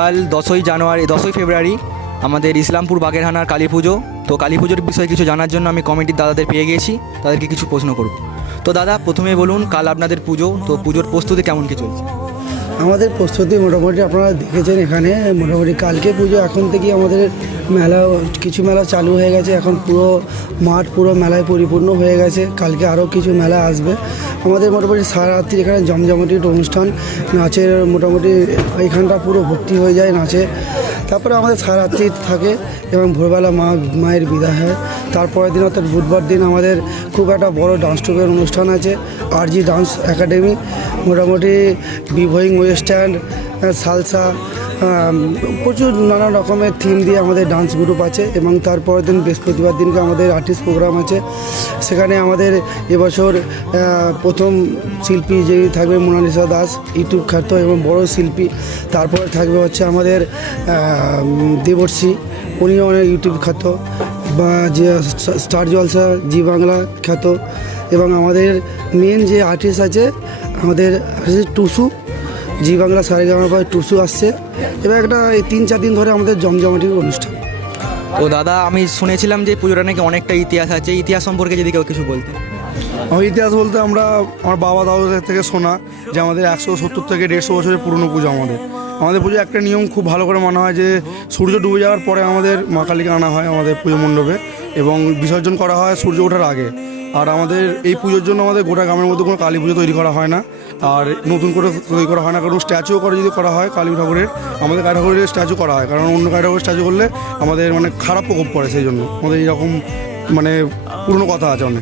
গতকাল 10ই ফেব্রুয়ারি আমাদের ইসলামপুর বাগেরহানার কালী পুজো। তো কালী পুজোর বিষয়ে কিছু জানার জন্য আমি কমিটির দাদাদের পেয়ে গেছি, তাদেরকে কিছু প্রশ্ন করব। তো দাদা, প্রথমে বলুন, কাল আপনাদের পুজো, তো পুজোর প্রস্তুতি কেমন কি চলছে? আমাদের প্রস্তুতি মোটামুটি আপনারা দেখেছেন, এখানে মোটামুটি কালকে পুজো, এখন থেকেই আমাদের কিছু মেলা চালু হয়ে গেছে। এখন পুরো মাঠ পুরো মেলায় পরিপূর্ণ হয়ে গেছে। কালকে আরও কিছু মেলা আসবে। আমাদের মোটামুটি সারা রাত্রি এখানে জমজমাটি একটা অনুষ্ঠান, নাচের মোটামুটি এখানটা পুরো ভর্তি হয়ে যায় নাচে। তারপরে আমাদের সারা রাত্রি থাকে এবং ভোরবেলা মায়ের বিদায় হয়। তারপরের দিন অর্থাৎ বুধবার দিন আমাদের খুব একটা বড় ডান্স ট্রুপের অনুষ্ঠান আছে, আরজি ডান্স একাডেমি। মোটামুটি বিভয়িং ওয়েস্টার্ন, সালসা, প্রচুর নানা রকমের থিম দিয়ে আমাদের ডান্স গ্রুপ আছে। এবং তারপরের দিন বৃহস্পতিবার দিনকে আমাদের আর্টিস্ট প্রোগ্রাম আছে। সেখানে আমাদের এবছর প্রথম শিল্পী যিনি থাকবে মোনালিসা দাস, ইউটিউব খ্যাত এবং বড় শিল্পী। তারপরে থাকবে হচ্ছে আমাদের দেবর্ষী, উনিও অনেক ইউটিউব খ্যাত, বা যে স্টার জলসা জি বাংলা খ্যাত। এবং আমাদের মেন যে আর্টিস্ট আছে আমাদের টুসু, জি বাংলা সারেগামাপা টুসু আসছে। এবার একটা এই 3-4 দিন ধরে আমাদের জমজমাটির অনুষ্ঠান। তো দাদা, আমি শুনেছিলাম যে পুজোটা নাকি অনেকটা ইতিহাস আছে, ইতিহাস সম্পর্কে যদি কেউ কিছু বলতে। আমার ইতিহাস বলতে আমার বাবা দাদুদের থেকে শোনা যে আমাদের 170 থেকে 150 বছরের পুরনো পুজো। আমাদের পুজো একটা নিয়ম খুব ভালো করে মানা হয় যে সূর্য ডুবে যাওয়ার পরে আমাদের মা কালীকে আনা হয় আমাদের পুজো মণ্ডপে এবং বিসর্জন করা হয় সূর্য ওঠার আগে। আর আমাদের এই পুজোর জন্য আমাদের গোটা গ্রামের মধ্যে কোনো কালী পুজো তৈরি করা হয় না, আর নতুন করে তৈরি করা হয় না। কারণ স্ট্যাচুও করে যদি করা হয় কালী ঠাকুরের, আমাদের কালী ঠাকুরের স্ট্যাচু করা হয়, কারণ অন্য কালী ঠাকুরের স্ট্যাচু করলে আমাদের খারাপ প্রকোপ পড়ে। সেই জন্য আমাদের এইরকম পুরনো কথা আছে অনেক।